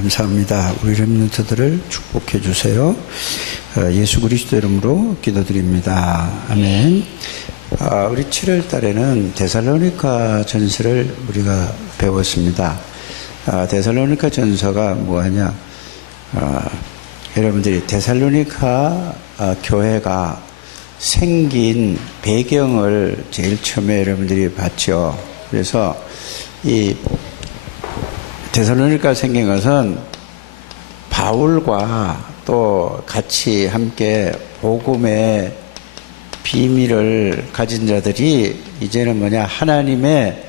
감사합니다. 우리 렘넌트들을 축복해 주세요. 예수 그리스도 이름으로 기도드립니다. 아멘. 우리 7월 달에는 데살로니가 전서를 우리가 배웠습니다. 데살로니가 전서가 뭐하냐? 여러분들이 데살로니가 교회가 생긴 배경을 제일 처음에 여러분들이 봤죠. 그래서 이 데살로니가 생긴 것은 바울과 또 같이 함께 복음의 비밀을 가진 자들이 이제는 뭐냐, 하나님의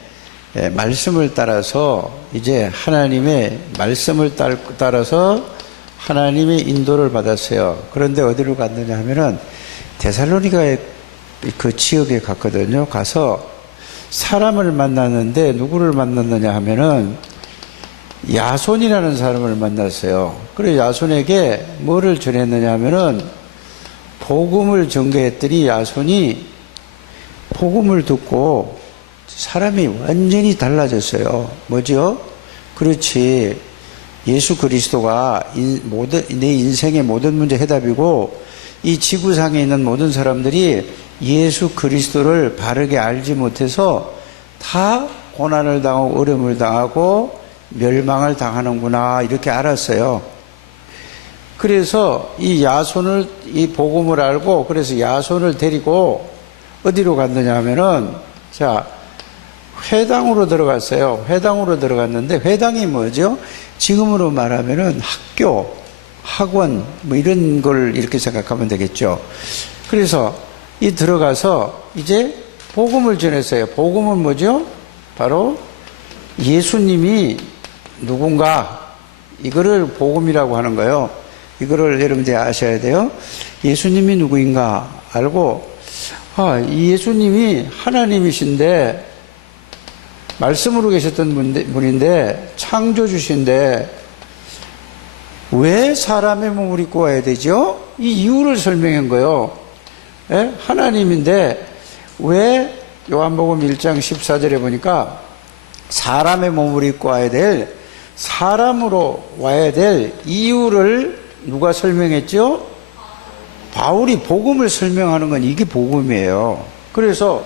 말씀을 따라서 이제 하나님의 말씀을 따라서 하나님의 인도를 받았어요. 그런데 어디로 갔느냐 하면은 데살로니가의 그 지역에 갔거든요. 가서 사람을 만났는데 누구를 만났느냐 하면은 야손이라는 사람을 만났어요. 그래서 야손에게 뭐를 전했느냐 하면은 복음을 전개했더니 야손이 복음을 듣고 사람이 완전히 달라졌어요. 뭐죠? 그렇지. 예수 그리스도가 내 인생의 모든 문제 해답이고 이 지구상에 있는 모든 사람들이 예수 그리스도를 바르게 알지 못해서 다 고난을 당하고 어려움을 당하고 멸망을 당하는구나, 이렇게 알았어요. 그래서 이 야손을, 이 복음을 알고, 그래서 야손을 데리고 어디로 갔느냐 하면은, 자, 회당으로 들어갔어요. 회당으로 들어갔는데, 회당이 뭐죠? 지금으로 말하면은 학교, 학원, 뭐 이런 걸 이렇게 생각하면 되겠죠. 그래서 이 들어가서 이제 복음을 전했어요. 복음은 뭐죠? 바로 예수님이 누군가, 이거를 복음이라고 하는 거예요. 이거를 여러분들이 아셔야 돼요. 예수님이 누구인가 알고, 이 예수님이 하나님이신데 말씀으로 계셨던 분인데 창조주신데 왜 사람의 몸을 입고 와야 되죠? 이 이유를 설명한 거예요. 예? 하나님인데 왜 요한복음 1장 14절에 보니까 사람의 몸을 입고 와야 될, 사람으로 와야 될 이유를 누가 설명했죠? 바울이 복음을 설명하는 건 이게 복음이에요. 그래서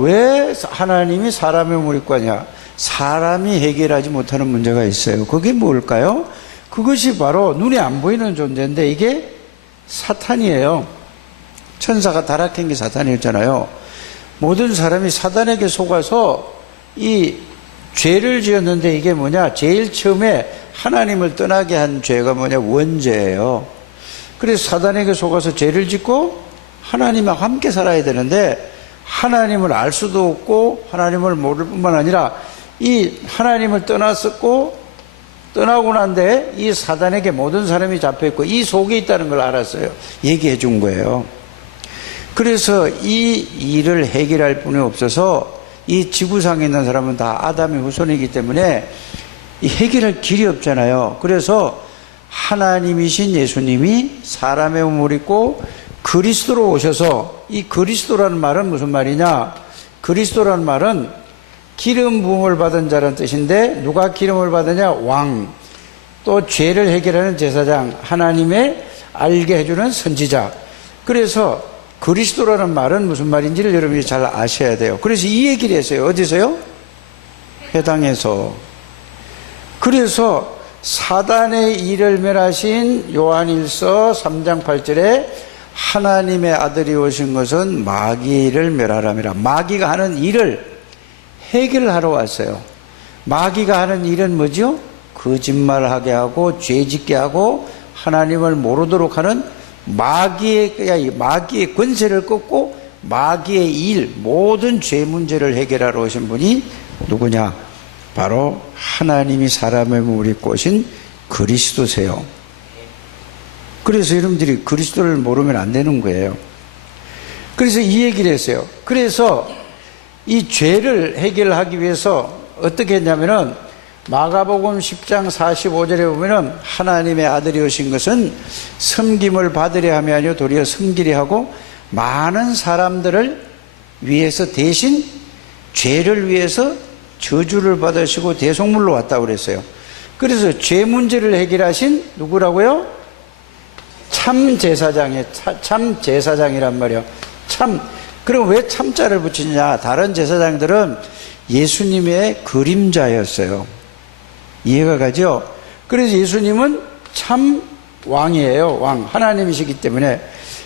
왜 하나님이 사람의 몸을 입고 하냐? 사람이 해결하지 못하는 문제가 있어요. 그게 뭘까요? 그것이 바로 눈에 안 보이는 존재인데 이게 사탄이에요. 천사가 타락한 게 사탄이었잖아요. 모든 사람이 사탄에게 속아서 이 죄를 지었는데 이게 뭐냐? 제일 처음에 하나님을 떠나게 한 죄가 뭐냐? 원죄예요. 그래서 사탄에게 속아서 죄를 짓고 하나님과 함께 살아야 되는데 하나님을 알 수도 없고 하나님을 모를 뿐만 아니라 이 하나님을 떠났었고 떠나고 난데 이 사탄에게 모든 사람이 잡혀있고 이 속에 있다는 걸 알았어요. 얘기해 준 거예요. 그래서 이 일을 해결할 분이 없어서 이 지구상에 있는 사람은 다 아담의 후손이기 때문에 이 해결할 길이 없잖아요. 그래서 하나님이신 예수님이 사람의 몸을 입고 그리스도로 오셔서, 이 그리스도라는 말은 무슨 말이냐? 그리스도라는 말은 기름 부음을 받은 자라는 뜻인데 누가 기름을 받으냐? 왕. 또 죄를 해결하는 제사장, 하나님의 알게 해주는 선지자. 그래서 그리스도라는 말은 무슨 말인지를 여러분이 잘 아셔야 돼요. 그래서 이 얘기를 했어요. 어디서요? 회당에서. 그래서 사단의 일을 멸하신 요한일서 3장 8절에 하나님의 아들이 오신 것은 마귀를 멸하람이라. 마귀가 하는 일을 해결하러 왔어요. 마귀가 하는 일은 뭐죠? 거짓말하게 하고 죄짓게 하고 하나님을 모르도록 하는 마귀의 권세를 꺾고 마귀의 일, 모든 죄 문제를 해결하러 오신 분이 누구냐? 바로 하나님이 사람의 몸을 입고 오신 그리스도세요. 그래서 여러분들이 그리스도를 모르면 안 되는 거예요. 그래서 이 얘기를 했어요. 그래서 이 죄를 해결하기 위해서 어떻게 했냐면은 마가복음 10장 45절에 보면은 하나님의 아들이 오신 것은 섬김을 받으려 함이 아니요 도리어 섬기려 하고 많은 사람들을 위해서 대신 죄를 위해서 저주를 받으시고 대속물로 왔다고 그랬어요. 그래서 죄 문제를 해결하신 누구라고요? 참 제사장이란 말이에요. 참. 그럼 왜 참자를 붙이냐? 다른 제사장들은 예수님의 그림자였어요. 이해가 가죠? 그래서 예수님은 참 왕이에요. 왕. 하나님이시기 때문에.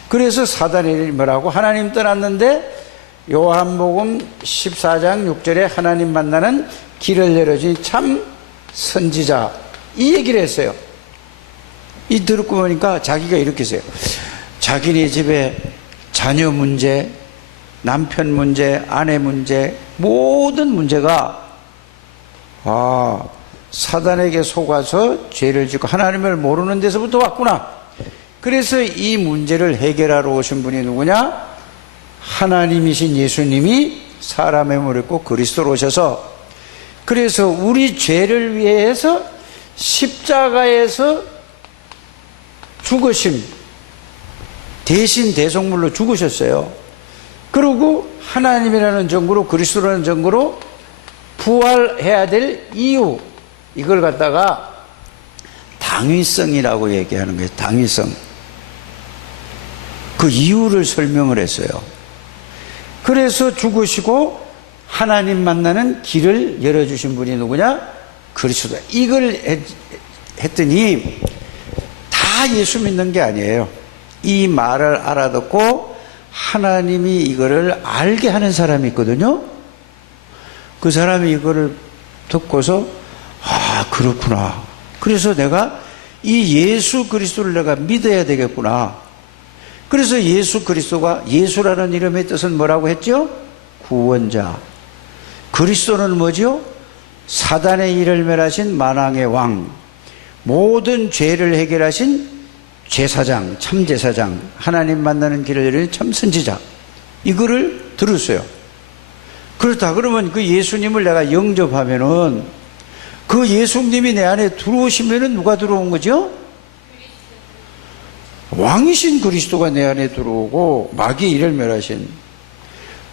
그래서 사단이 뭐라고? 하나님 떠났는데 요한복음 14장 6절에 하나님 만나는 길을 열어준 참 선지자. 이 얘기를 했어요. 이 듣고 보니까 자기가 이렇게 했어요. 자기네 집에 자녀 문제, 남편 문제, 아내 문제, 모든 문제가 사단에게 속아서 죄를 짓고 하나님을 모르는 데서부터 왔구나. 그래서 이 문제를 해결하러 오신 분이 누구냐? 하나님이신 예수님이 사람의 몸을 입고 그리스도로 오셔서, 그래서 우리 죄를 위해서 십자가에서 죽으심, 대신 대속물로 죽으셨어요. 그리고 하나님이라는 증거로, 그리스도라는 증거로 부활해야 될 이유, 이걸 갖다가 당위성이라고 얘기하는 거예요. 당위성. 그 이유를 설명을 했어요. 그래서 죽으시고 하나님 만나는 길을 열어주신 분이 누구냐? 그리스도. 이걸 했더니 다 예수 믿는 게 아니에요. 이 말을 알아듣고 하나님이 이거를 알게 하는 사람이 있거든요. 그 사람이 이거를 듣고서 그렇구나. 그래서 내가 이 예수 그리스도를 내가 믿어야 되겠구나. 그래서 예수 그리스도가, 예수라는 이름의 뜻은 뭐라고 했죠? 구원자. 그리스도는 뭐죠? 사단의 일을 멸하신 만왕의 왕, 모든 죄를 해결하신 제사장, 참제사장, 하나님 만나는 길을 열리는 참선지자. 이거를 들었어요. 그렇다 그러면 그 예수님을 내가 영접하면은, 그 예수님이 내 안에 들어오시면은 누가 들어온 거죠? 왕이신 그리스도가 내 안에 들어오고, 마귀의 일을 멸하신,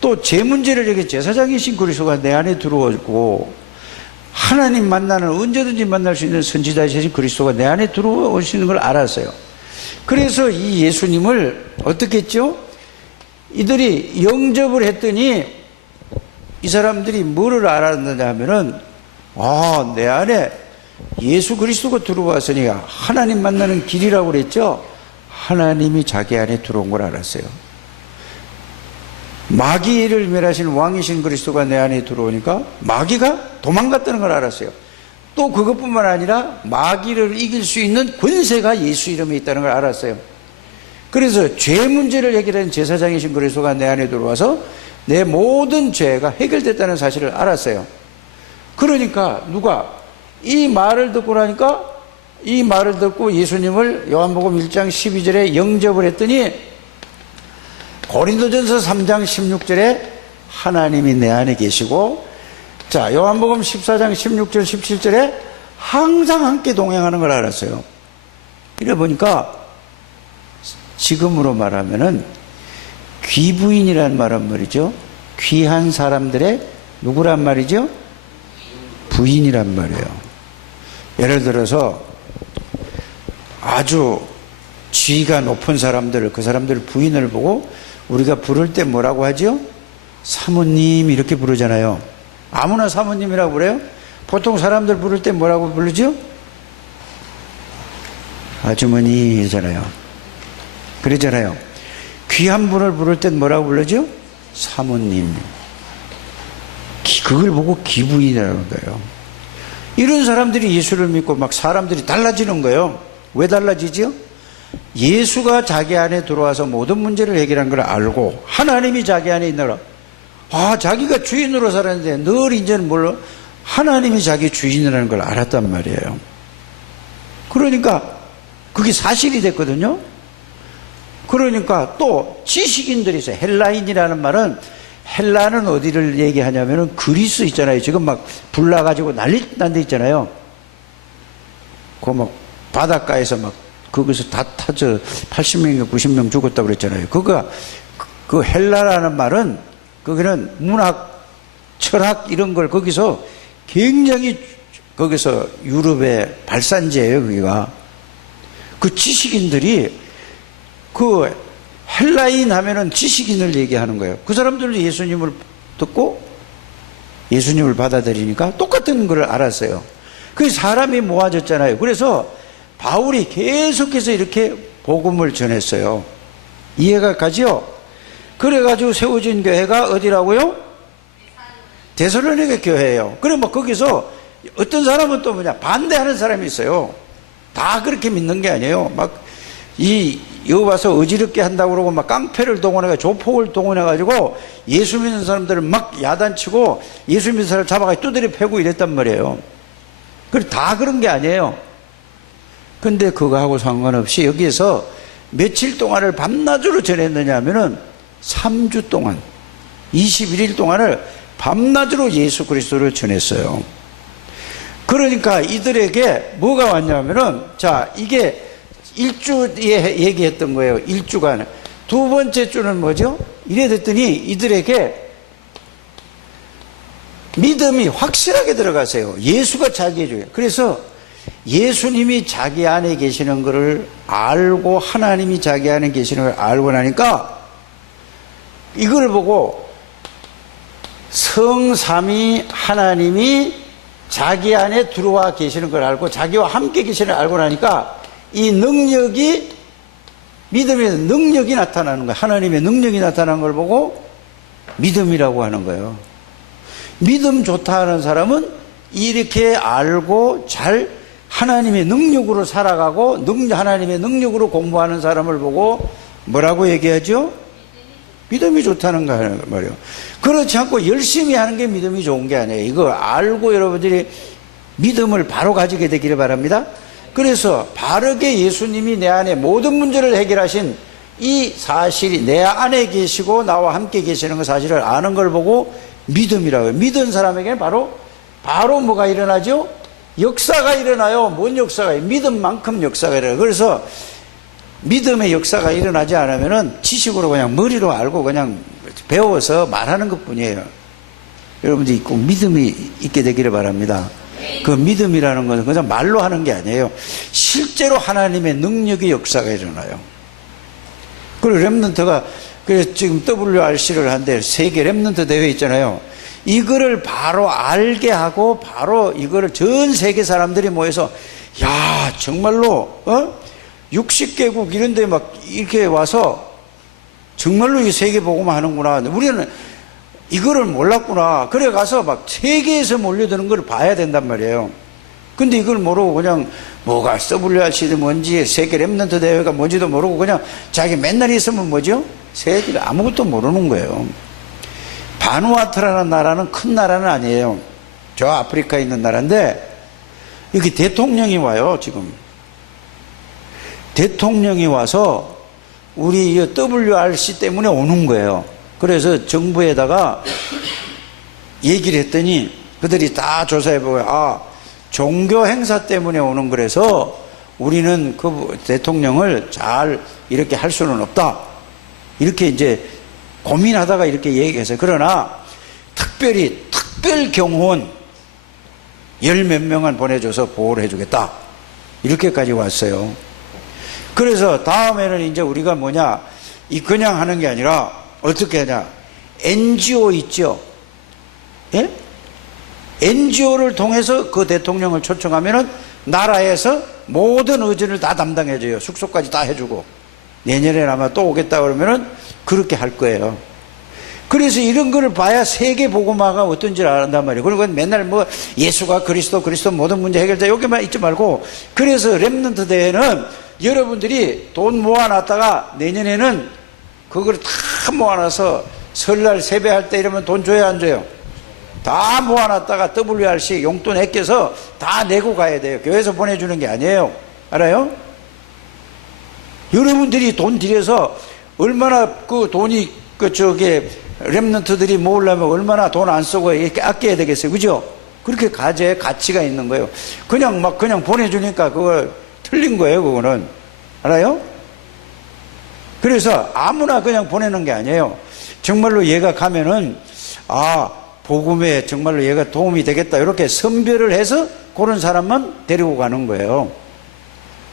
또 제 문제를 여기 제사장이신 그리스도가 내 안에 들어오고, 하나님 만나는, 언제든지 만날 수 있는 선지자이신 그리스도가 내 안에 들어오시는 걸 알았어요. 그래서 이 예수님을 어떻게 했죠? 이들이 영접을 했더니 이 사람들이 뭐를 알았느냐 하면은, 내 안에 예수 그리스도가 들어왔으니까 하나님 만나는 길이라고 그랬죠? 하나님이 자기 안에 들어온 걸 알았어요. 마귀를 멸하신 왕이신 그리스도가 내 안에 들어오니까 마귀가 도망갔다는 걸 알았어요. 또 그것뿐만 아니라 마귀를 이길 수 있는 권세가 예수 이름에 있다는 걸 알았어요. 그래서 죄 문제를 해결하는 제사장이신 그리스도가 내 안에 들어와서 내 모든 죄가 해결됐다는 사실을 알았어요. 그러니까 누가 이 말을 듣고 나니까, 이 말을 듣고 예수님을 요한복음 1장 12절에 영접을 했더니 고린도전서 3장 16절에 하나님이 내 안에 계시고, 자, 요한복음 14장 16절 17절에 항상 함께 동행하는 걸 알았어요. 이래 보니까 지금으로 말하면은 귀부인이란 말은 말이죠. 귀한 사람들의 누구란 말이죠? 부인이란 말이에요. 예를 들어서 아주 지위가 높은 사람들, 그 사람들 부인을 보고 우리가 부를 때 뭐라고 하죠? 사모님 이렇게 부르잖아요. 아무나 사모님이라고 그래요? 보통 사람들 부를 때 뭐라고 부르죠? 아주머니 이러잖아요. 그러잖아요. 귀한 분을 부를 땐 뭐라고 부르죠? 사모님. 그걸 보고 기부인이라는 거예요. 이런 사람들이 예수를 믿고 막 사람들이 달라지는 거예요. 왜 달라지죠? 예수가 자기 안에 들어와서 모든 문제를 해결한 걸 알고, 하나님이 자기 안에 있는 걸, 자기가 주인으로 살았는데 늘 이제는 몰라, 하나님이 자기 주인이라는 걸 알았단 말이에요. 그러니까 그게 사실이 됐거든요. 그러니까 또 지식인들이 있어요. 헬라인이라는 말은, 헬라는 어디를 얘기하냐면은 그리스 있잖아요. 지금 막 불나가지고 난리 난 데 있잖아요. 그 막 바닷가에서 막 거기서 다 타져 80명인가 90명 죽었다고 그랬잖아요. 그 헬라라는 말은, 거기는 문학, 철학 이런 걸 거기서 굉장히 거기서 유럽의 발산지예요, 거기가. 그 지식인들이 그 헬라인 하면은 지식인을 얘기하는 거예요. 그 사람들도 예수님을 듣고 예수님을 받아들이니까 똑같은 걸 알았어요. 그 사람이 모아졌잖아요. 그래서 바울이 계속해서 이렇게 복음을 전했어요. 이해가 가죠? 그래가지고 세워진 교회가 어디라고요? 데살로니가 교회예요. 그래 뭐 거기서 어떤 사람은 또 뭐냐 반대하는 사람이 있어요. 다 그렇게 믿는 게 아니에요. 막 여기 와서 어지럽게 한다고 그러고 막 깡패를 동원해가지고 조폭을 동원해가지고 예수 믿는 사람들을 막 야단치고 예수 믿는 사람을 잡아가지고 두드려 패고 이랬단 말이에요. 그래 다 그런 게 아니에요. 근데 그거하고 상관없이 여기에서 며칠 동안을 밤낮으로 전했느냐 하면은 3주 동안 21일 동안을 밤낮으로 예수 그리스도를 전했어요. 그러니까 이들에게 뭐가 왔냐면은 자 이게 1주에 얘기했던 거예요. 1주간. 두 번째 주는 뭐죠? 이래 됐더니 이들에게 믿음이 확실하게 들어가세요. 예수가 자기의 주예요. 그래서 예수님이 자기 안에 계시는 것을 알고 하나님이 자기 안에 계시는 걸 알고 나니까 이걸 보고 성삼위 하나님이 자기 안에 들어와 계시는 걸 알고 자기와 함께 계시는 걸 알고 나니까 이 능력이 믿음의 능력이 나타나는 거예요. 하나님의 능력이 나타나는 걸 보고 믿음이라고 하는 거예요. 믿음 좋다 하는 사람은 이렇게 알고 잘 하나님의 능력으로 살아가고 하나님의 능력으로 공부하는 사람을 보고 뭐라고 얘기하죠? 믿음이 좋다는 거 말이에요. 그렇지 않고 열심히 하는 게 믿음이 좋은 게 아니에요. 이거 알고 여러분들이 믿음을 바로 가지게 되기를 바랍니다. 그래서 바르게 예수님이 내 안에 모든 문제를 해결하신 이 사실이 내 안에 계시고 나와 함께 계시는 그 사실을 아는 걸 보고 믿음이라고 해요. 믿은 사람에게는 바로 뭐가 일어나죠? 역사가 일어나요. 뭔 역사가? 믿음만큼 역사가 일어나요. 그래서 믿음의 역사가 일어나지 않으면은 지식으로 그냥 머리로 알고 그냥 배워서 말하는 것 뿐이에요. 여러분들이 꼭 믿음이 있게 되기를 바랍니다. 그 믿음이라는 것은 그냥 말로 하는 게 아니에요. 실제로 하나님의 능력의 역사가 일어나요. 그리고 랩런트가 그래서 지금 WRC를 한데 세계 랩런트 대회 있잖아요. 이거를 바로 알게 하고 바로 이거를 전 세계 사람들이 모여서 야 정말로 60개국 이런 데 막 이렇게 와서 정말로 이 세계 복음을 하는구나. 우리는 이거를 몰랐구나. 그래 가서 막 세계에서 몰려드는 걸 봐야 된단 말이에요. 근데 이걸 모르고 그냥 뭐가 WRC도 뭔지 세계 랩런트 대회가 뭔지도 모르고 그냥 자기 맨날 있으면 뭐죠? 세계를 아무것도 모르는 거예요. 바누아투라는 나라는 큰 나라는 아니에요. 저 아프리카에 있는 나라인데 여기 대통령이 와요. 지금 대통령이 와서 우리 WRC 때문에 오는 거예요. 그래서 정부에다가 얘기를 했더니 그들이 다 조사해보고 종교 행사 때문에 오는 거라서 우리는 그 대통령을 잘 이렇게 할 수는 없다. 이렇게 이제 고민하다가 이렇게 얘기했어요. 그러나 특별 경호원 10몇 명만 보내줘서 보호를 해주겠다. 이렇게까지 왔어요. 그래서 다음에는 이제 우리가 그냥 하는 게 아니라 어떻게 하냐. NGO 있죠? 예? NGO를 통해서 그 대통령을 초청하면은 나라에서 모든 의전을 다 담당해줘요. 숙소까지 다 해주고. 내년에 아마 또 오겠다 그러면은 그렇게 할 거예요. 그래서 이런 거를 봐야 세계 복음화가 어떤지를 안단 말이에요. 그리고 맨날 예수가 그리스도 모든 문제 해결자 여기만 있지 말고 그래서 랩런트 대회는 여러분들이 돈 모아놨다가 내년에는 그걸 다 모아놔서 설날 세배할 때 이러면 돈 줘야 안 줘요? 다 모아놨다가 WRC 용돈 아껴서 다 내고 가야 돼요. 교회에서 보내주는 게 아니에요. 알아요? 여러분들이 돈 들여서 얼마나 그 돈이 랩런트들이 모으려면 얼마나 돈 안 쓰고 이렇게 아껴야 되겠어요. 그죠? 그렇게 가치가 있는 거예요. 그냥 보내주니까 그걸 틀린 거예요. 그거는. 알아요? 그래서 아무나 그냥 보내는 게 아니에요. 정말로 얘가 가면은 복음에 정말로 얘가 도움이 되겠다 이렇게 선별을 해서 그런 사람만 데리고 가는 거예요.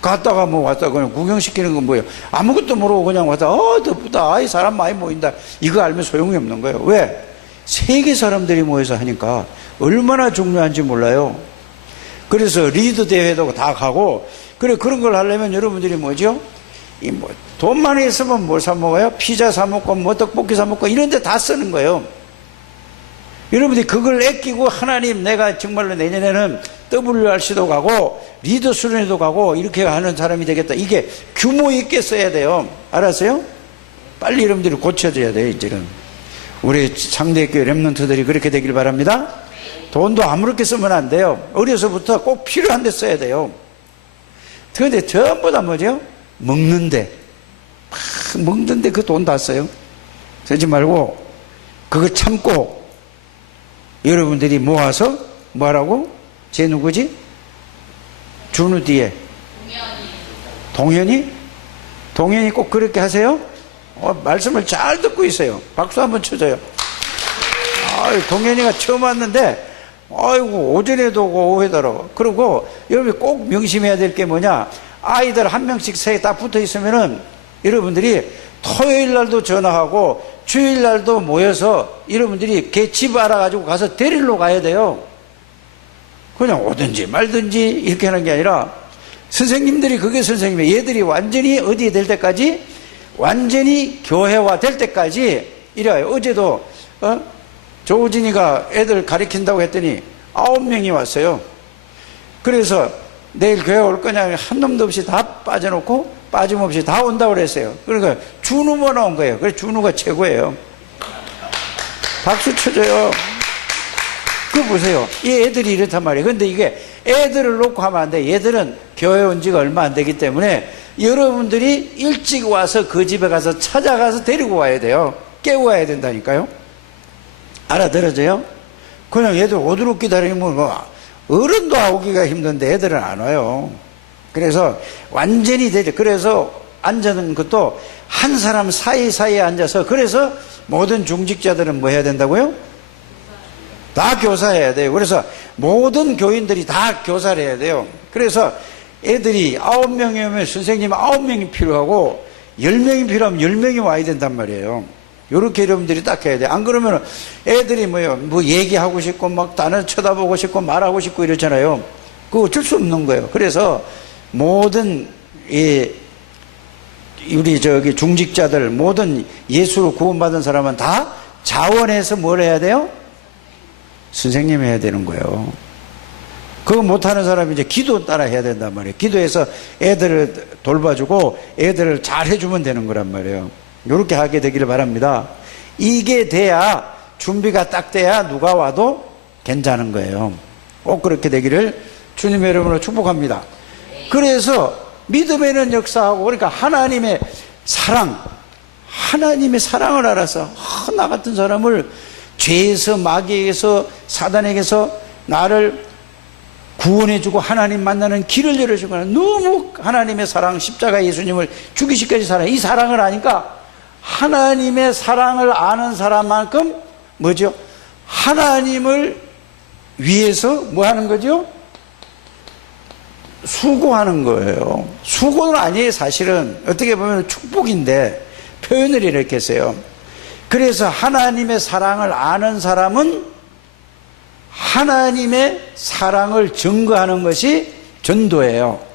갔다가 뭐 왔다 그냥 구경시키는 건 뭐예요? 아무것도 모르고 그냥 왔다 덥다 아이 사람 많이 모인다 이거 알면 소용이 없는 거예요. 왜? 세계 사람들이 모여서 하니까 얼마나 중요한지 몰라요. 그래서 리더 대회도 다 가고 그런 걸 하려면 여러분들이 뭐죠? 돈 많이 있으면 뭘 사 먹어요? 피자 사 먹고 뭐 떡볶이 사 먹고 이런 데 다 쓰는 거예요. 여러분들이 그걸 아끼고 하나님 내가 정말로 내년에는 WRC도 가고 리더 수련회도 가고 이렇게 하는 사람이 되겠다. 이게 규모 있게 써야 돼요. 알았어요? 빨리 여러분들이 고쳐져야 돼요. 이제는 우리 상대교회 렘넌트들이 그렇게 되길 바랍니다. 돈도 아무렇게 쓰면 안 돼요. 어려서부터 꼭 필요한 데 써야 돼요. 그런데 전부 다 뭐죠? 먹는데 먹는데 그 돈 다 써요. 쓰지 말고 그거 참고 여러분들이 모아서 뭐라고? 쟤 누구지? 준우 뒤에 동현이? 동현이 꼭 그렇게 하세요? 말씀을 잘 듣고 있어요. 박수 한번 쳐줘요. 동현이가 처음 왔는데 아이고 오전에도 오고 오후에도 오고. 그리고 여러분이 꼭 명심해야 될 게 뭐냐, 아이들 한 명씩 세 딱 붙어 있으면은 여러분들이 토요일 날도 전화하고 주일 날도 모여서 여러분들이 걔 집 알아가지고 가서 데리러 가야 돼요. 그냥 오든지 말든지 이렇게 하는 게 아니라 선생님들이 그게 선생님이에요. 얘들이 완전히 어디 될 때까지, 완전히 교회화 될 때까지 이래요. 어제도 조우진이가 애들 가르친다고 했더니 9명이 왔어요. 그래서 내일 교회 올 거냐 한 놈도 없이 다 빠져놓고 빠짐없이 다 온다고 그랬어요. 그러니까 준우만 온 거예요. 그래서 준우가 최고예요. 박수 쳐줘요. 그거 보세요. 이 애들이 이렇단 말이에요. 근데 이게 애들을 놓고 하면 안 돼. 얘들은 교회 온 지가 얼마 안 되기 때문에 여러분들이 일찍 와서 그 집에 가서 찾아가서 데리고 와야 돼요. 깨워야 된다니까요. 알아들어져요? 그냥 얘들 오도록 기다리면 뭐 어른도 오기가 힘든데 애들은 안 와요. 그래서 완전히 되죠. 그래서 앉는 것도 한 사람 사이사이에 앉아서, 그래서 모든 중직자들은 뭐 해야 된다고요? 다 교사해야 돼요. 그래서 모든 교인들이 다 교사를 해야 돼요. 그래서 애들이 9명이 오면 선생님 9명이 필요하고 10명이 필요하면 10명이 와야 된단 말이에요. 요렇게 여러분들이 딱 해야 돼요. 안 그러면 애들이 뭐 얘기하고 싶고 막 단어 쳐다보고 싶고 말하고 싶고 이러잖아요. 그거 어쩔 수 없는 거예요. 그래서 모든 우리 중직자들, 모든 예수로 구원받은 사람은 다 자원해서 뭘 해야 돼요? 선생님 해야 되는 거예요. 그거 못하는 사람이 이제 기도 따라 해야 된단 말이에요. 기도해서 애들을 돌봐주고 애들을 잘 해주면 되는 거란 말이에요. 이렇게 하게 되기를 바랍니다. 이게 돼야, 준비가 딱 돼야 누가 와도 괜찮은 거예요. 꼭 그렇게 되기를 주님의 이름으로 축복합니다. 그래서 믿음에는 역사하고, 그러니까 하나님의 사랑, 하나님의 사랑을 알아서 나 같은 사람을 죄에서, 마귀에게서, 사단에게서 나를 구원해주고 하나님 만나는 길을 열어주고, 너무 하나님의 사랑, 십자가 예수님을 죽이시기까지 사랑, 이 사랑을 아니까 하나님의 사랑을 아는 사람만큼 뭐죠? 하나님을 위해서 뭐 하는 거죠? 수고하는 거예요. 수고는 아니에요. 사실은 어떻게 보면 축복인데 표현을 이렇게 했어요. 그래서 하나님의 사랑을 아는 사람은 하나님의 사랑을 증거하는 것이 전도예요.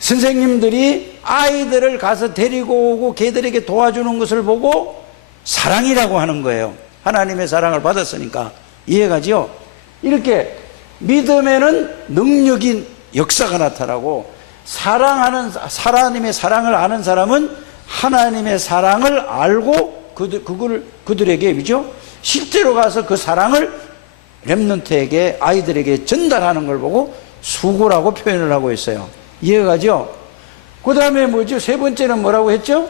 선생님들이 아이들을 가서 데리고 오고 걔들에게 도와주는 것을 보고 사랑이라고 하는 거예요. 하나님의 사랑을 받았으니까. 이해가죠? 이렇게 믿음에는 능력인 역사가 나타나고, 하나님의 사랑을 아는 사람은 하나님의 사랑을 알고 그들에게, 그죠? 실제로 가서 그 사랑을 렘넌트에게, 아이들에게 전달하는 걸 보고 수고라고 표현을 하고 있어요. 이해가죠? 그 다음에 뭐죠? 세 번째는 뭐라고 했죠?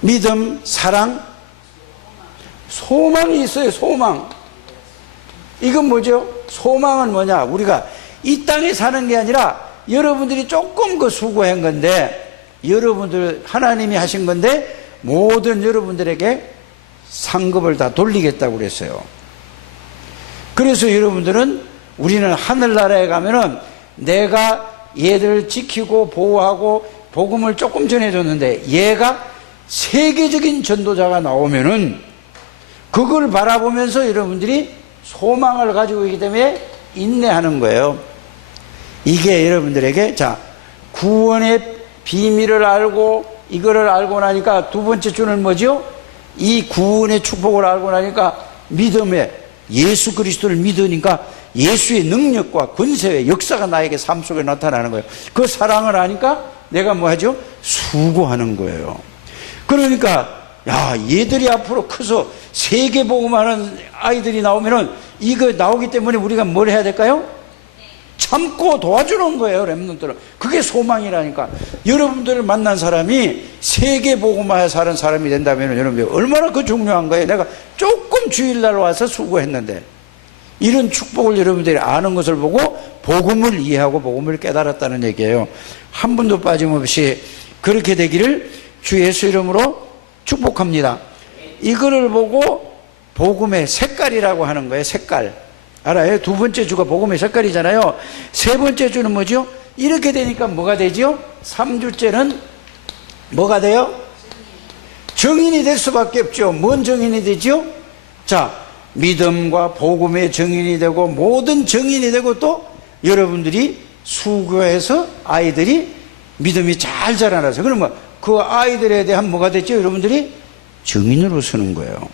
믿음, 사랑, 소망이 있어요. 소망. 이건 뭐죠? 소망은 뭐냐? 우리가 이 땅에 사는 게 아니라 여러분들이 조금 그 수고한 건데, 여러분들 하나님이 하신 건데 모든 여러분들에게 상급을 다 돌리겠다고 그랬어요. 그래서 여러분들은 우리는 하늘나라에 가면은 내가 얘들 지키고 보호하고 복음을 조금 전해줬는데 얘가 세계적인 전도자가 나오면은 그걸 바라보면서 여러분들이 소망을 가지고 있기 때문에 인내하는 거예요. 이게 여러분들에게 자 구원의 비밀을 알고 이거를 알고 나니까 두 번째 주는 뭐죠? 이 구원의 축복을 알고 나니까 믿음에 예수 그리스도를 믿으니까 예수의 능력과 권세의 역사가 나에게 삶 속에 나타나는 거예요. 그 사랑을 아니까 내가 뭐 하죠? 수고하는 거예요. 그러니까 야 얘들이 앞으로 커서 세계 복음하는 아이들이 나오면은 이거 나오기 때문에 우리가 뭘 해야 될까요? 참고 도와주는 거예요. 렘넌트를. 그게 소망이라니까. 여러분들을 만난 사람이 세계 복음화에 사는 사람이 된다면 여러분들 얼마나 그 중요한 거예요. 내가 조금 주일날 와서 수고했는데 이런 축복을 여러분들이 아는 것을 보고 복음을 이해하고 복음을 깨달았다는 얘기예요. 한 분도 빠짐없이 그렇게 되기를 주 예수 이름으로 축복합니다. 이거를 보고 복음의 색깔이라고 하는 거예요. 색깔. 알아요? 두 번째 주가 복음의 색깔이잖아요. 세 번째 주는 뭐죠? 이렇게 되니까 뭐가 되죠? 3주째는 뭐가 돼요? 정인이 될 수밖에 없죠. 뭔 정인이 되죠? 자, 믿음과 복음의 정인이 되고 모든 정인이 되고 또 여러분들이 수교해서 아이들이 믿음이 잘 자라나서 그러면 그 아이들에 대한 뭐가 됐죠? 여러분들이 정인으로 서는 거예요.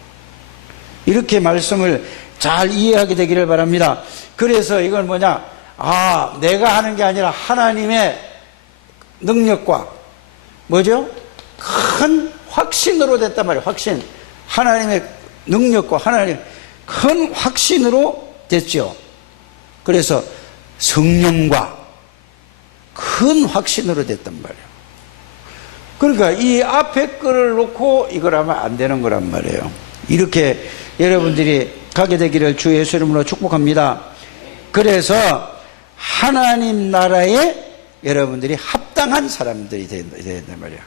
이렇게 말씀을 잘 이해하게 되기를 바랍니다. 그래서 이건 뭐냐? 아, 내가 하는 게 아니라 하나님의 능력과 뭐죠? 큰 확신으로 됐단 말이에요. 확신. 하나님의 능력과 하나님의 큰 확신으로 됐죠. 그래서 성령과 큰 확신으로 됐단 말이에요. 그러니까 이 앞에 거를 놓고 이걸 하면 안 되는 거란 말이에요. 이렇게 여러분들이 가게 되기를 주 예수 이름으로 축복합니다. 그래서 하나님 나라에 여러분들이 합당한 사람들이 된단 말이에요.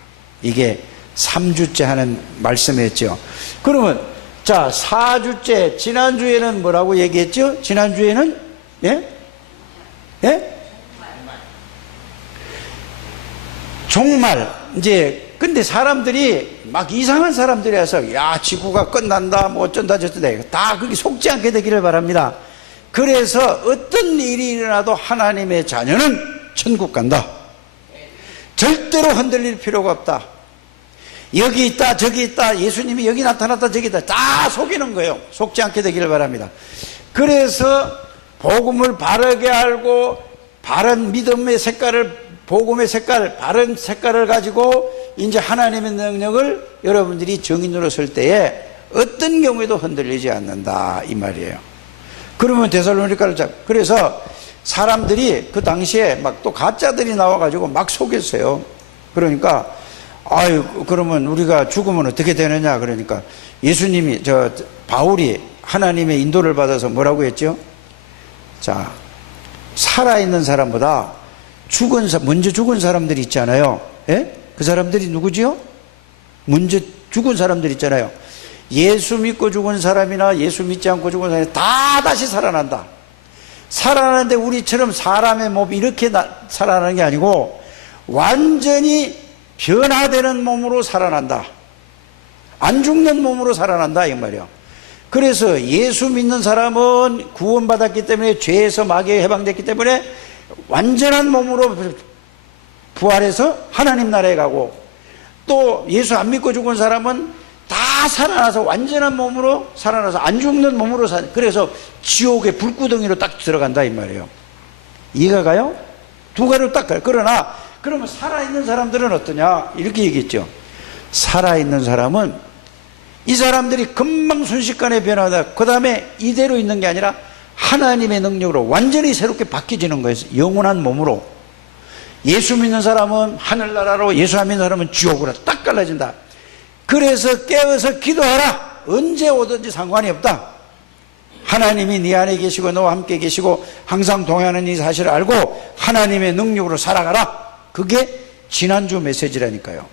이게 3주째 하는 말씀이었죠. 그러면 자 4주째 지난주에는 뭐라고 얘기했죠? 지난주에는 예? 예? 종말. 이제 근데 사람들이 막 이상한 사람들이 와서 야 지구가 끝난다 뭐 어쩐다 저쩐다 다 그게 속지 않게 되기를 바랍니다. 그래서 어떤 일이 일어나도 하나님의 자녀는 천국 간다. 절대로 흔들릴 필요가 없다. 여기 있다 저기 있다 예수님이 여기 나타났다 저기 있다 다 속이는 거예요. 속지 않게 되기를 바랍니다. 그래서 복음을 바르게 알고 바른 믿음의 색깔을 복음의 색깔, 바른 색깔을 가지고 이제 하나님의 능력을 여러분들이 정인으로 설 때에 어떤 경우에도 흔들리지 않는다 이 말이에요. 그러면 데살로니가를 그래서 사람들이 그 당시에 막 또 가짜들이 나와가지고 막 속였어요. 그러니까 아유 그러면 우리가 죽으면 어떻게 되느냐 그러니까 예수님이 바울이 하나님의 인도를 받아서 뭐라고 했죠? 자 살아있는 사람보다 먼저 죽은 사람들이 있잖아요. 예? 그 사람들이 누구지요? 먼저 죽은 사람들 있잖아요. 예수 믿고 죽은 사람이나 예수 믿지 않고 죽은 사람이 다 다시 살아난다. 살아나는데 우리처럼 사람의 몸이 이렇게 살아나는 게 아니고 완전히 변화되는 몸으로 살아난다. 안 죽는 몸으로 살아난다 이 말이에요. 그래서 예수 믿는 사람은 구원받았기 때문에 죄에서 마귀에 해방됐기 때문에 완전한 몸으로 부활해서 하나님 나라에 가고 또 예수 안 믿고 죽은 사람은 다 살아나서 완전한 몸으로 살아나서 안 죽는 몸으로 그래서 지옥의 불구덩이로 딱 들어간다 이 말이에요. 이해가 가요? 두 가지로 딱 가요. 그러나 그러면 살아있는 사람들은 어떠냐 이렇게 얘기했죠. 살아있는 사람은 이 사람들이 금방 순식간에 변화하다 그 다음에 이대로 있는 게 아니라 하나님의 능력으로 완전히 새롭게 바뀌어지는 거예요. 영원한 몸으로. 예수 믿는 사람은 하늘나라로 예수 안 믿는 사람은 지옥으로 딱 갈라진다. 그래서 깨어서 기도하라. 언제 오든지 상관이 없다. 하나님이 네 안에 계시고 너와 함께 계시고 항상 동행하는 이 사실을 알고 하나님의 능력으로 살아가라. 그게 지난주 메시지라니까요.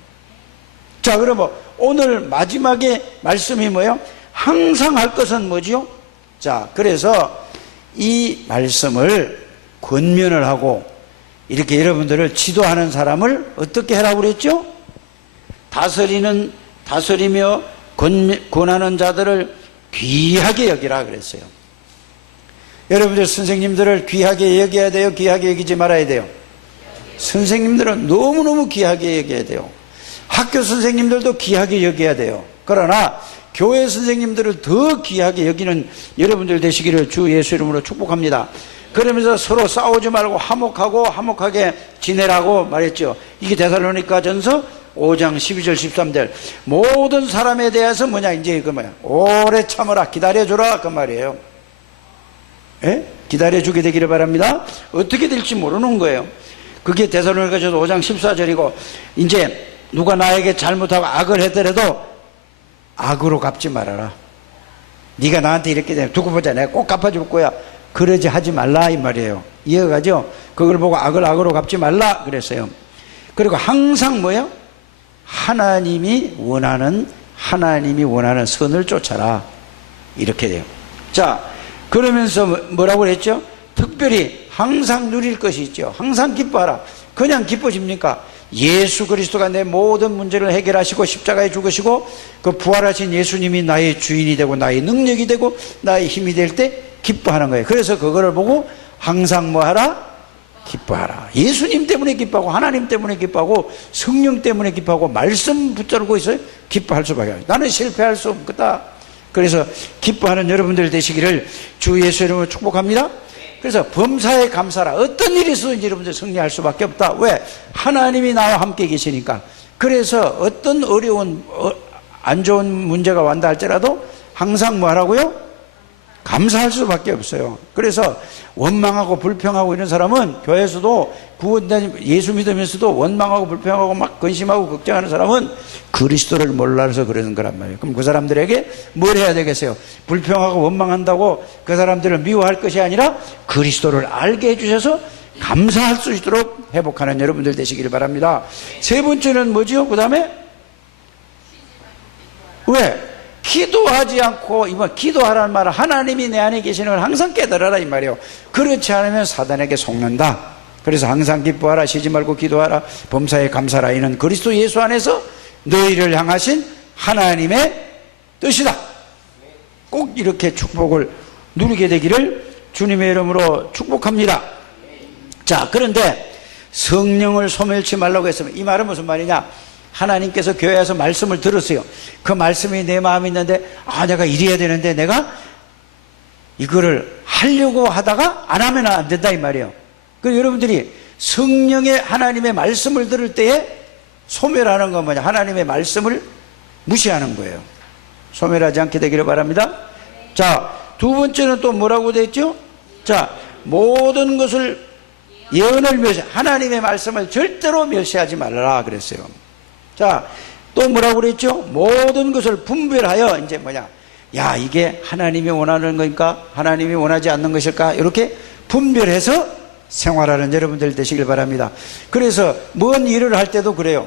자 그러면 오늘 마지막에 말씀이 뭐예요? 항상 할 것은 뭐지요? 자 그래서 이 말씀을 권면을 하고 이렇게 여러분들을 지도하는 사람을 어떻게 하라고 그랬죠? 다스리며 권하는 자들을 귀하게 여기라 그랬어요. 여러분들 선생님들을 귀하게 여겨야 돼요? 귀하게 여기지 말아야 돼요? 선생님들은 너무너무 귀하게 여겨야 돼요. 학교 선생님들도 귀하게 여겨야 돼요. 그러나 교회 선생님들을 더 귀하게 여기는 여러분들 되시기를 주 예수 이름으로 축복합니다. 그러면서 서로 싸우지 말고 화목하게 지내라고 말했죠. 이게 데살로니가전서 5장 12절 13절. 모든 사람에 대해서 이제 오래 참으라, 기다려주라 그 말이에요. 예? 기다려주게 되기를 바랍니다. 어떻게 될지 모르는 거예요. 그게 데살로니가전서 5장 14절이고, 이제 누가 나에게 잘못하고 악을 했더라도 악으로 갚지 말아라. 네가 나한테 이렇게 되면 두고 보자, 내가 꼭 갚아줄 거야. 그러지 하지 말라 이 말이에요. 이해가죠? 그걸 보고 악을 악으로 갚지 말라 그랬어요. 그리고 항상 하나님이 원하는 선을 쫓아라 이렇게 돼요. 자, 그러면서 뭐라고 그랬죠? 특별히 항상 누릴 것이 있죠. 항상 기뻐하라. 그냥 기뻐집니까? 예수 그리스도가 내 모든 문제를 해결하시고 십자가에 죽으시고 그 부활하신 예수님이 나의 주인이 되고 나의 능력이 되고 나의 힘이 될 때 기뻐하는 거예요. 그래서 그거를 보고 항상 뭐하라? 기뻐하라. 예수님 때문에 기뻐하고 하나님 때문에 기뻐하고 성령 때문에 기뻐하고 말씀 붙잡고 있어요. 기뻐할 수밖에 없어요. 나는 실패할 수 없겠다. 그래서 기뻐하는 여러분들 되시기를 주 예수 이름으로 축복합니다. 그래서 범사에 감사라. 어떤 일이 있어든지 여러분들 승리할 수밖에 없다. 왜? 하나님이 나와 함께 계시니까. 그래서 어떤 어려운 안 좋은 문제가 왔다 할지라도 항상 뭐하라고요? 감사할 수밖에 없어요. 그래서 원망하고 불평하고 이런 사람은 교회에서도 구원된 예수 믿으면서도 원망하고 불평하고 막 근심하고 걱정하는 사람은 그리스도를 몰라서 그러는 거란 말이에요. 그럼 그 사람들에게 뭘 해야 되겠어요? 불평하고 원망한다고 그 사람들을 미워할 것이 아니라 그리스도를 알게 해주셔서 감사할 수 있도록 회복하는 여러분들 되시기를 바랍니다. 세 번째는 뭐죠? 그 다음에 왜? 기도하지 않고, 기도하라는 말은 하나님이 내 안에 계시는 걸 항상 깨달아라 이 말이에요. 그렇지 않으면 사단에게 속는다. 그래서 항상 기뻐하라, 쉬지 말고 기도하라, 범사에 감사라. 이는 그리스도 예수 안에서 너희를 향하신 하나님의 뜻이다. 꼭 이렇게 축복을 누리게 되기를 주님의 이름으로 축복합니다. 자, 그런데 성령을 소멸치 말라고 했으면 이 말은 무슨 말이냐? 하나님께서 교회에서 말씀을 들었어요. 그 말씀이 내 마음에 있는데 내가 이래야 되는데 내가 이거를 하려고 하다가 안 하면 안 된다 이 말이에요. 그래서 여러분들이 성령의 하나님의 말씀을 들을 때에 소멸하는 건 뭐냐? 하나님의 말씀을 무시하는 거예요. 소멸하지 않게 되기를 바랍니다. 자, 두 번째는 또 뭐라고 되어 있죠? 자, 모든 것을 예언을 하나님의 말씀을 절대로 멸시하지 말라 그랬어요. 자, 또 뭐라고 그랬죠? 모든 것을 분별하여 이제 이게 하나님이 원하는 거니까 하나님이 원하지 않는 것일까? 이렇게 분별해서 생활하는 여러분들 되시길 바랍니다. 그래서 뭔 일을 할 때도 그래요.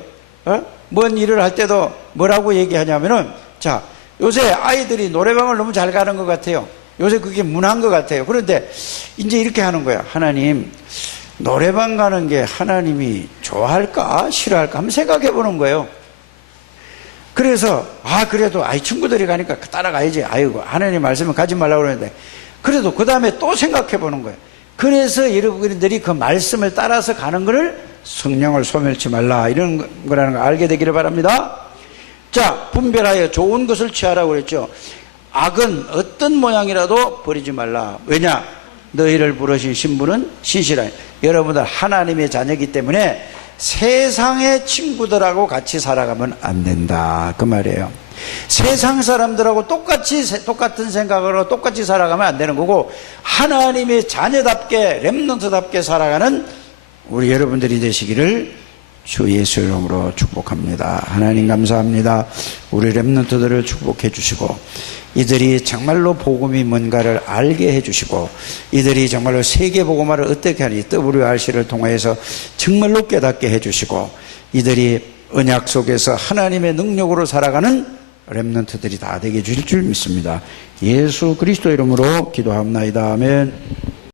뭔 일을 할 때도 뭐라고 얘기하냐면은, 자, 요새 아이들이 노래방을 너무 잘 가는 것 같아요. 요새 그게 문화인 것 같아요. 그런데 이제 이렇게 하는 거야. 하나님, 노래방 가는 게 하나님이 좋아할까 싫어할까 한번 생각해 보는 거예요. 그래서 그래도 친구들이 가니까 따라가야지. 하나님 말씀을 가지 말라고 그러는데 그래도 그 다음에 또 생각해 보는 거예요. 그래서 여러분들이 그 말씀을 따라서 가는 것을 성령을 소멸치 말라 이런 거라는 걸 알게 되기를 바랍니다. 자, 분별하여 좋은 것을 취하라고 그랬죠. 악은 어떤 모양이라도 버리지 말라. 왜냐? 너희를 부르신 신부는 신실하니. 여러분들 하나님의 자녀이기 때문에 세상의 친구들하고 같이 살아가면 안 된다 그 말이에요. 세상 사람들하고 똑같은 생각으로 똑같이 살아가면 안 되는 거고, 하나님의 자녀답게 렘넌트답게 살아가는 우리 여러분들이 되시기를 주 예수 이름으로 축복합니다. 하나님 감사합니다. 우리 렘넌트들을 축복해 주시고 이들이 정말로 복음이 뭔가를 알게 해주시고 이들이 정말로 세계 복음화를 어떻게 하는지 WRC를 통해서 정말로 깨닫게 해주시고 이들이 언약 속에서 하나님의 능력으로 살아가는 렘넌트들이 다 되게 주실 줄 믿습니다. 예수 그리스도 이름으로 기도합나이다. 아멘.